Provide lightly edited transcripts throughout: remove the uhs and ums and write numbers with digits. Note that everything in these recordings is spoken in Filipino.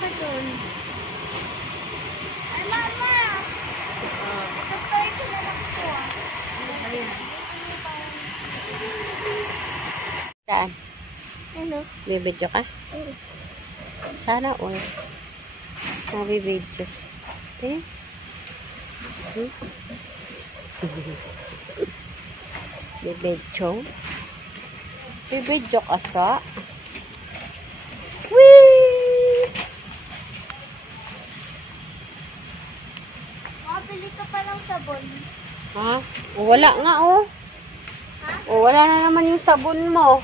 pa doon. Ay, mama! Kapay ko na lang po. Ayan. Saan? Ano? Bibidyo ka? Sana all. Nabibidyo. Eh? Bibidyo? Bibidyo ka sa? Whee! Makabili ka pa ng sabon. Ha? O, wala nga oh. Ha? O, wala na naman yung sabon mo.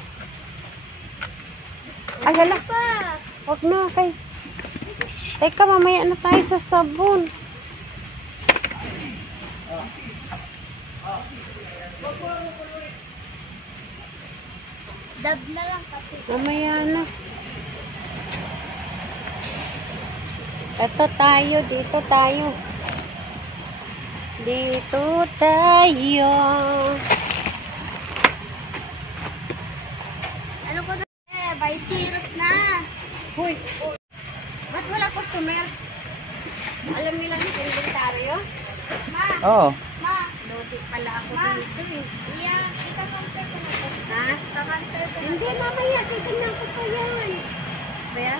Ay, hala. Pa! Huwag na, kay. Teka, mamaya na tayo sa sabon. Dab na lang kasi. Mamaya na. Ito tayo, dito tayo. Dito tayo. Ano ko na? By syrup na. Hoy, ba't wala customer? Alam nila yung inventaryo? Ma! Oo. Ma! Lodi pala ako Ma! dito eh. Iya, kita counter ko na to. Ha? Counter ko na Hindi, to. mamaya. Titignan ko pa yan. Kaya?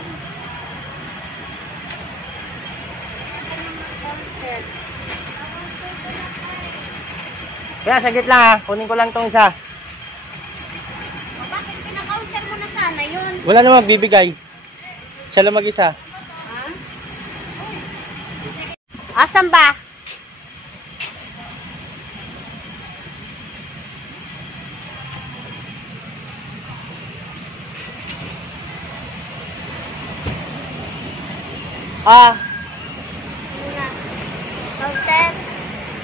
Counter. Counter ko na tayo. Kaya saglit lang ha. Kunin ko lang tong isa. O, bakit pinaka-counter mo na sana yun? Wala na magbibigay. Siya lang mag-isa. Ha? Asan ba? Ah, Ano na? Counter.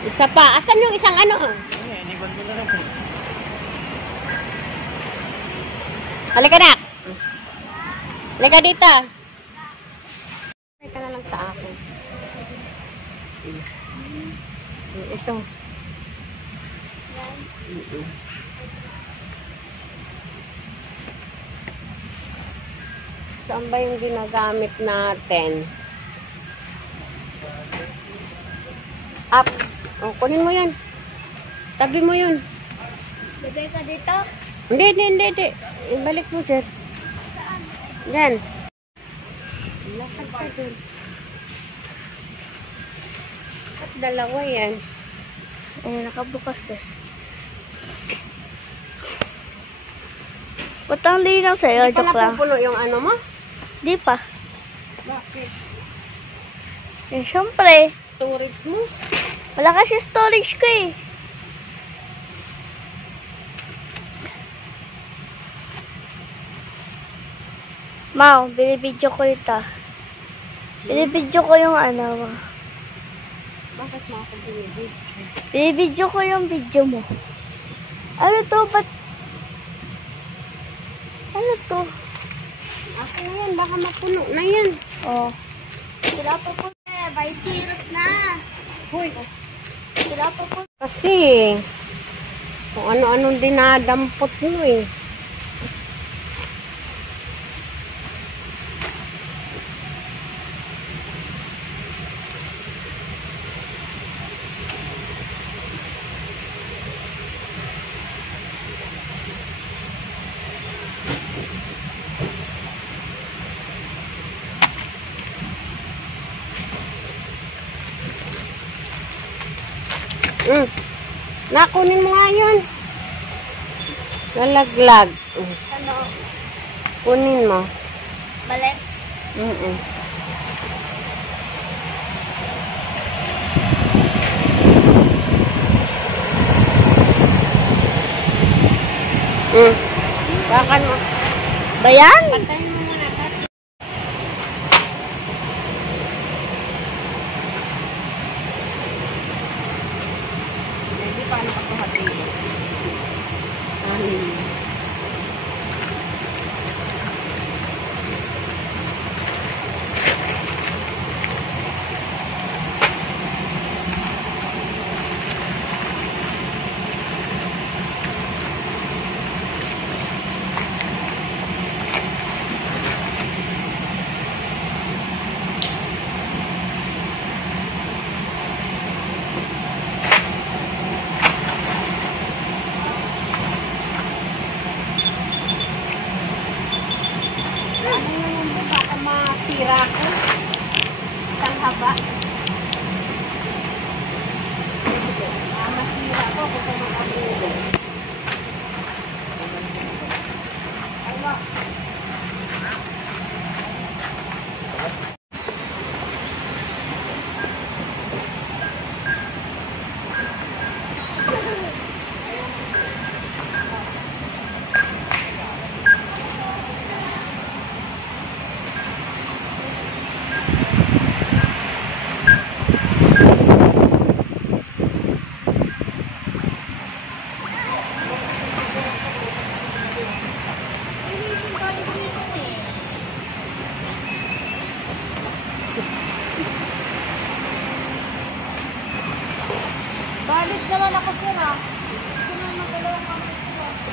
isa pa. Asan yung isang ano? Halika na. Halika dito. Halika na lang sa akin. Ito. Yan. Saan ba yung ginagamit natin? Up. O, kunin mo yun. Tabi mo yun. Bibay ka dito? Hindi. Ibalik mo dyan. Saan? Yan. Lakad ka dun. At dalawa yan. Eh, nakabukas eh. Ba't ang linaw sa'yo? Hindi pa Joke lang. napupuno yung ano mo? Di pa. Bakit? Eh, syempre. Storage mo? Wala kasi storage ko eh. Mau, binibidyo ko ito. Binibidyo ko yung ano. Bakit mo ako binibig? Binibidyo ko yung video mo. Ano to? Ba't? Ano to? Ako na yan. Baka mapuno na yan. Oh. Sila po po. By syrup na. Hoy. Sila po po. Kasi, kung ano-anong dinadampot mo eh. Nakunin mo nga yun. Nalaglag. Ano? Kunin mo. Balik. Bakan mo. Bayan? Patayin mo muna. Hindi, paano pa ito hatiin?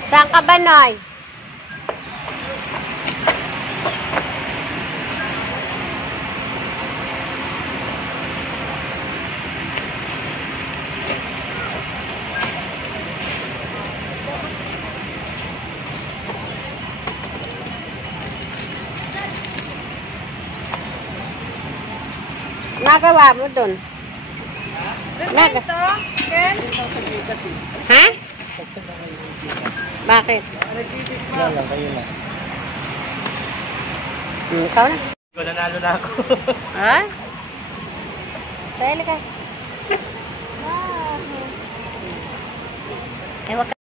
Saan ka ba, Noy? Nagawa mo dun? Ha? Bakit? Yan lang, kayo na. Ikaw na. Nanalo na ako. Ha? Dahil ka. Wag ka.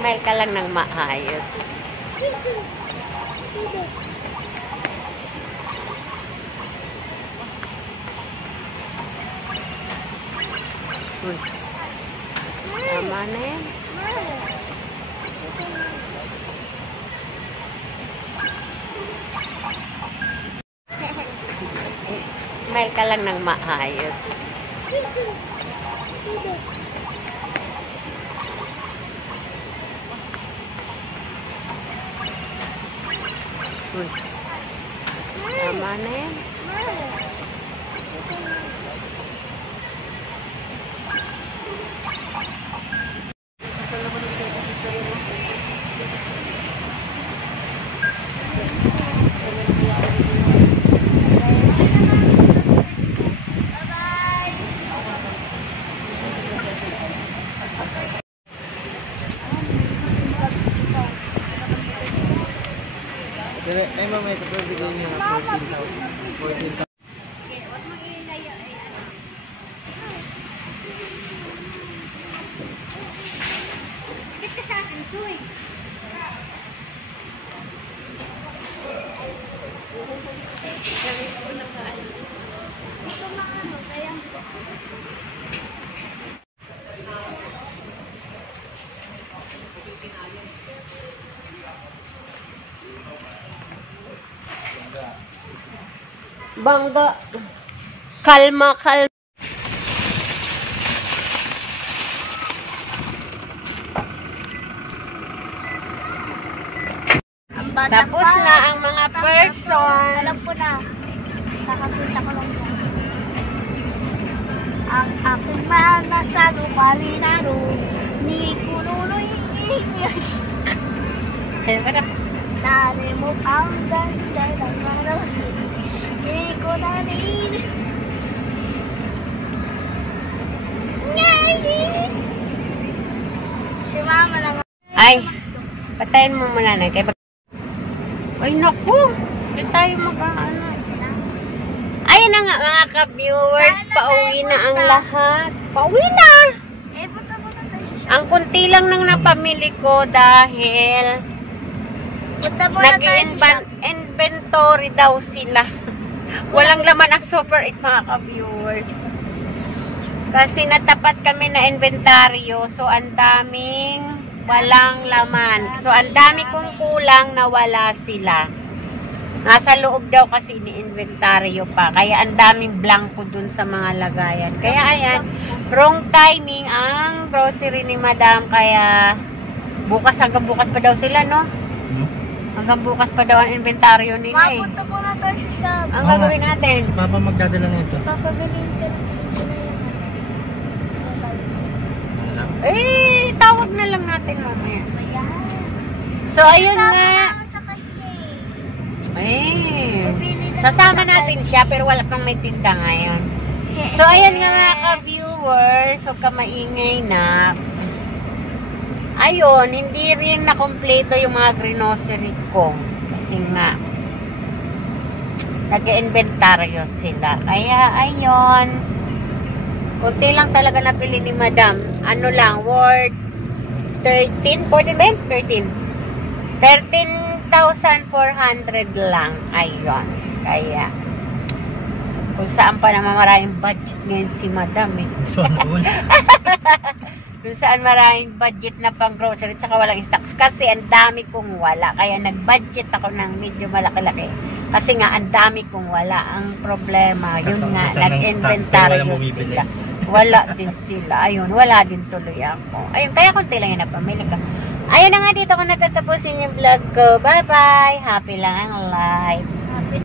Smile ka lang ng maayos. Uy. Tama na yan. Smile ka lang ng maayos. Uy. Tama na yan. Ay, mama, ito po bigay niyo na 14,000. 14,000. Bangga. Kalma, kalma. Tapos na ang mga person. Alam ko na. Kakapunta ko lang po. Ang aking manasado marinaro ni Pununoy. Nari mo ang ganda ng araw. Hindi ko na rin. Si mama lang. Ay, patayin mo muna na. Ay, naku. Hindi tayo mag-ano. Ayun na nga mga ka-viewers. Pauwi na ang lahat. Pauwi na. Eh, punta mo na tayo siya. Ang kunti lang nang napamili ko dahil Punta mo na tayo siya. nag-inventory daw sila. Walang laman ang Super 8 mga ka-viewers. Kasi natapat kami na inventaryo. So, ang daming walang laman. So, ang dami kong kulang na wala sila. Nasa loob daw kasi ni inventaryo pa. Kaya ang daming blanco dun sa mga lagayan. Kaya ayan, wrong timing ang grocery ni Madam. Kaya bukas, hanggang bukas pa daw sila, no? Hanggang bukas pa daw ang inventaryo nila eh. Punta mo na tayo sa shop. Ang gagawin natin? Si Papa magdadala nito. Papabilin ka. Eh, tawag na lang natin mamaya. So, ayun nga. Eh, sasama natin siya pero wala pang may tinda ngayon. So, ayan nga mga ka-viewers. Huwag ka maingay na. Ayun, hindi rin na-kompleto yung mga grocery ko. Kasi nga, nag-inventaryo sila. Kaya, ayun. Kunti lang talaga napili ni Madam. Ano lang, worth 13, 14 ba yun? 13. 13,400 lang. Ayun. Kaya, kung saan pa naman maraming budget ngayon si Madam eh. Kung saan maraming budget na pang grocery tsaka walang stocks. Kasi ang dami kong wala. Kaya nag-budget ako ng medyo malaki-laki. Kasi nga, ang dami kong wala. Ang problema, yun nga, nag-inventaryo sila. Wala din sila. Ayun, wala din tuloy ako. Ayun, kaya konti lang yung napamili ka. Ayun na nga, dito ko natatapusin yung vlog ko. Bye-bye! Happy lang ang life.